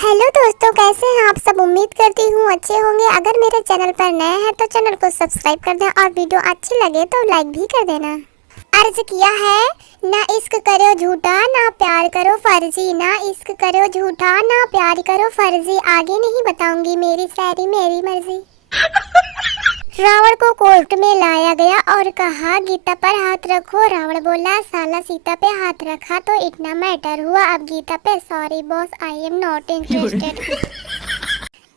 Hello दोस्तों, कैसे हैं आप सब। उम्मीद करती हूँ अच्छे होंगे। अगर मेरे चैनल पर नए हैं तो चैनल को सब्सक्राइब कर दें और वीडियो अच्छी लगे तो लाइक भी कर देना। अर्ज किया है, ना इश्क करो झूठा ना प्यार करो फर्जी, ना इश्क करो झूठा ना प्यार करो फर्जी। आगे नहीं बताऊंगी, मेरी शायरी मेरी मर्जी। रावण को कोर्ट में लाया गया और कहा गीता पर हाथ रखो। रावण बोला साला सीता पे हाथ रखा तो इतना मैटर हुआ, अब गीता पे sorry boss I am not interested.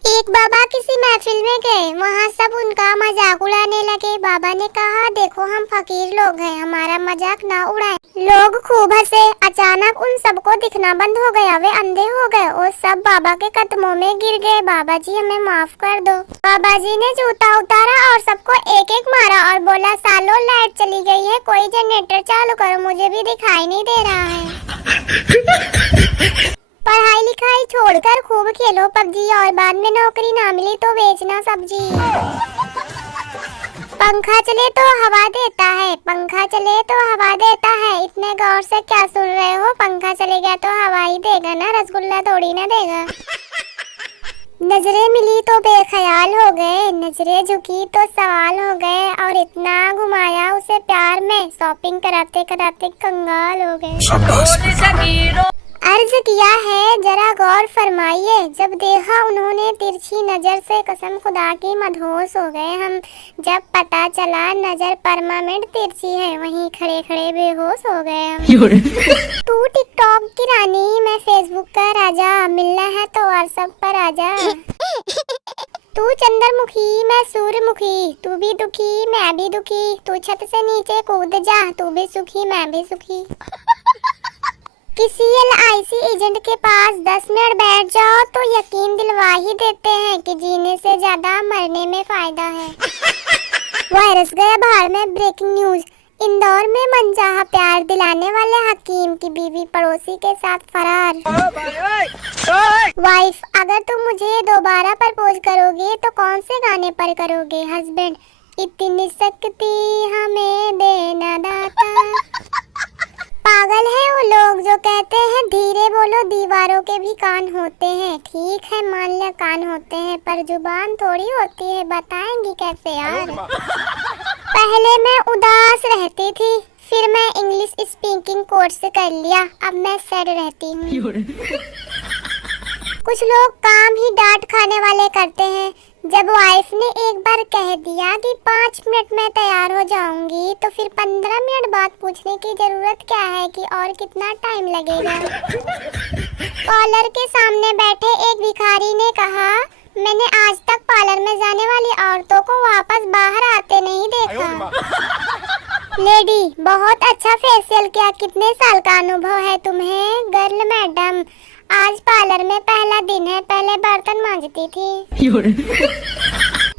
एक बाबा किसी महफिल में गए, वहाँ सब उनका मजाक उड़ाने लगे। बाबा ने कहा देखो हम फकीर लोग हैं, हमारा मजाक ना उड़ाएं। लोग खूब हंसे। अचानक उन सबको दिखना बंद हो गया, वे अंधे हो गए और सब बाबा के कदमों में गिर गए। बाबा जी हमें माफ कर दो। बाबा जी ने जूता उतारा और सबको एक एक मारा और बोला सालो लाइट चली गई है, कोई जनरेटर चालू करो, मुझे भी दिखाई नहीं दे रहा है। पढ़ाई लिखाई छोड़कर खूब खेलो पबजी और बाद में नौकरी ना मिली तो बेचना सब्जी। पंखा चले तो हवा देता है, पंखा चले तो हवा देता है, इतने गौर से क्या सुन रहे हो। पंखा चलेगा तो हवा ही देगा ना, रसगुल्ला थोड़ी ना देगा। नजरें मिली तो बेख्याल हो गए, नजरें झुकी तो सवाल हो गए, और इतना घुमाया उसे प्यार में, शॉपिंग कराते कराते कंगाल हो गए। अर्ज किया है जरा गौर फरमाइए, जब देखा उन्होंने तिरछी नजर से कसम खुदा की मदहोश हो गए हम। जब पता चला नजर परमानेंट तिरछी है, वहीं खड़े खड़े बेहोश हो गए हम। तू टिकटॉक की रानी, मैं फेसबुक का राजा, मिलना है तो व्हाट्सएप पर आजा। तू चंद्रमुखी मैं सूर्यमुखी, तू भी दुखी मैं भी दुखी, तू छत से नीचे कूद जा, तू भी सुखी मैं भी सुखी। किसी LIC एजेंट के पास 10 मिनट बैठ जाओ तो यकीन दिलवा ही देते हैं कि जीने से ज्यादा मरने में फायदा है। वायरस गया बाहर में, ब्रेकिंग न्यूज। इंदौर में मनचाहा प्यार दिलाने वाले हकीम की बीवी पड़ोसी के साथ फरार। वाइफ, अगर तुम मुझे दोबारा प्रपोज करोगे तो कौन से गाने पर करोगे। हस्बैंड, इतनी शक्ति हमें देना दाता। पागल है वो लोग जो कहते हैं धीरे बोलो, दीवारों के भी कान होते हैं। ठीक है मान लिया कान होते हैं, पर जुबान थोड़ी होती है, बताएंगी कैसे यार। पहले मैं उदास रहती थी, फिर मैं इंग्लिश स्पीकिंग कोर्स कर लिया, अब मैं सैड रहती हूँ। कुछ लोग काम ही डांट खाने वाले करते हैं। जब वाइफ ने एक बार कह दिया कि 5 मिनट में तैयार हो जाऊंगी, तो फिर 15 मिनट बाद पूछने की जरूरत क्या है कि और कितना टाइम लगेगा। पार्लर के सामने बैठे एक भिखारी ने कहा मैंने आज तक पार्लर में जाने वाली औरतों को वापस बाहर आते नहीं देखा। लेडी, बहुत अच्छा फेशियल किया, कितने साल का अनुभव है तुम्हें। गर्ल मैडम, आज पार्लर में पहला दिन है, पहले बर्तन मांजती थी।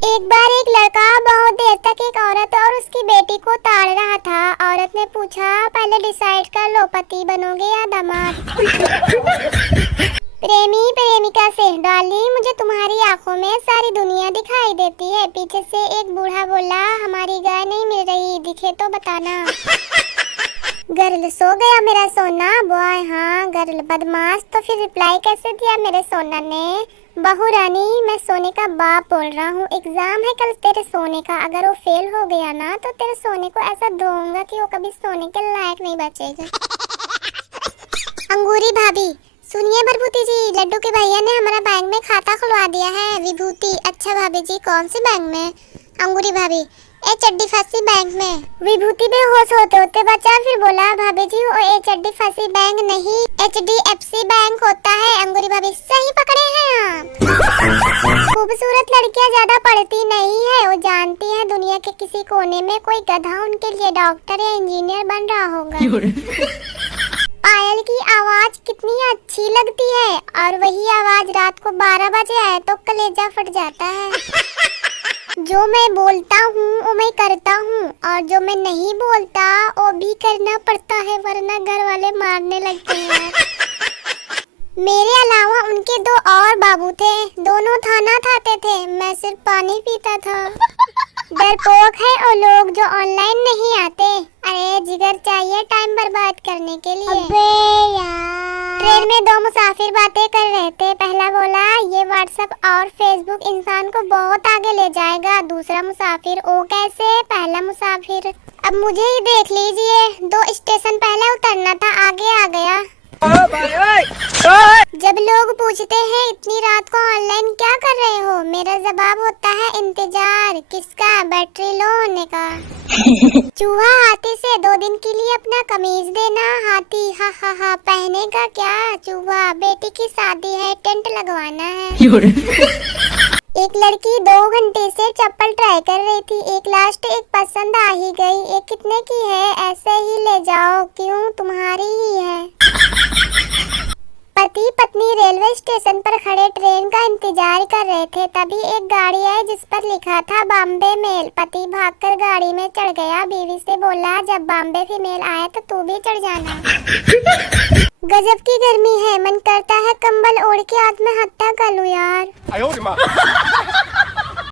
एक बार एक लड़का बहुत देर तक एक औरत और उसकी बेटी को ताड़ रहा था। औरत ने पूछा पहले डिसाइड कर लो पति बनोगे या दामाद। प्रेमी प्रेमिका से, डार्लिंग मुझे तुम्हारी आंखों में सारी दुनिया दिखाई देती है। पीछे से एक बूढ़ा बोला हमारी गाय नहीं मिल रही, दिखे तो बताना। गर्ल, सो गया मेरा सोना। बॉय, हाँ। गर्ल, बदमाश, तो फिर रिप्लाई कैसे दिया मेरे सोना ने। बहू रानी, मैं सोने का बाप बोल रहा हूँ, एग्जाम है कल तेरे सोने का, अगर वो फेल हो गया ना तो तेरे सोने को ऐसा दूंगा कि वो कभी सोने के लायक नहीं बचेगा। अंगूरी भाभी, सुनिए भरभूति जी, लड्डू के भैया ने हमारा बैंक में खाता खुलवा दिया है। विभूति, अच्छा भाभी जी कौन से बैंक में। अंगूरी भाभी, चड्डी फंसी बैंक में। विभूति बेहोश होते होते बचा, फिर बोला भाभी जी वो चड्डी फंसी बैंक नहीं HDFC बैंक होता है। अंगूरी भाभी, सही पकड़े हैं आप। खूबसूरत लड़कियां ज्यादा पढ़ती नहीं है, वो जानती है दुनिया के किसी कोने में कोई गधा उनके लिए डॉक्टर या इंजीनियर बन रहा होगा। पायल की आवाज कितनी अच्छी लगती है, और वही आवाज रात को 12 बजे आए तो कलेजा फट जाता है। जो मैं बोलता हूँ वो मैं करता हूँ, और जो मैं नहीं बोलता वो भी करना पड़ता है, वरना घर वाले मारने लगते हैं। मेरे अलावा उनके 2 और बाबू थे, दोनों खाना खाते थे, मैं सिर्फ पानी पीता था। डरपोक है वो लोग जो ऑनलाइन नहीं आते। अरे जिगर चाहिए टाइम बर्बाद करने के लिए। अबे यार। ट्रेन में 2 मुसाफिर बातें कर रहे थे, पहला बोला व्हाट्सएप और फेसबुक इंसान को बहुत आगे ले जाएगा। दूसरा मुसाफिर ओ कैसे, पहला मुसाफिर। अब मुझे ही देख लीजिए, 2 स्टेशन पहले उतरना था, आगे आ गया। जब लोग पूछते हैं इतनी रात को ऑनलाइन क्या कर रहे हो, मेरा जवाब होता है इंतजार। किसका? बैटरी लो होने का। चूहा हाथी से 2 दिन के लिए अपना कमीज देना। हाथी हा हा हा, पहनेगा क्या? चूहा बेटी की शादी है, टेंट लगवाना है। एक लड़की 2 घंटे से चप्पल ट्राई कर रही थी, एक लास्ट एक पसंद आ ही गई। एक कितने की है? ऐसे ही ले जाओ, क्यों तुम्हारी ही है। पति पत्नी रेलवे स्टेशन पर खड़े ट्रेन का इंतजार कर रहे थे, तभी एक गाड़ी आई जिस पर लिखा था बॉम्बे मेल। पति भागकर गाड़ी में चढ़ गया, बीवी से बोला जब बॉम्बे फीमेल आए तो तू भी चढ़ जाना। गजब की गर्मी है, मन करता है कंबल ओढ़ के आत्महत्या कर लूं यार।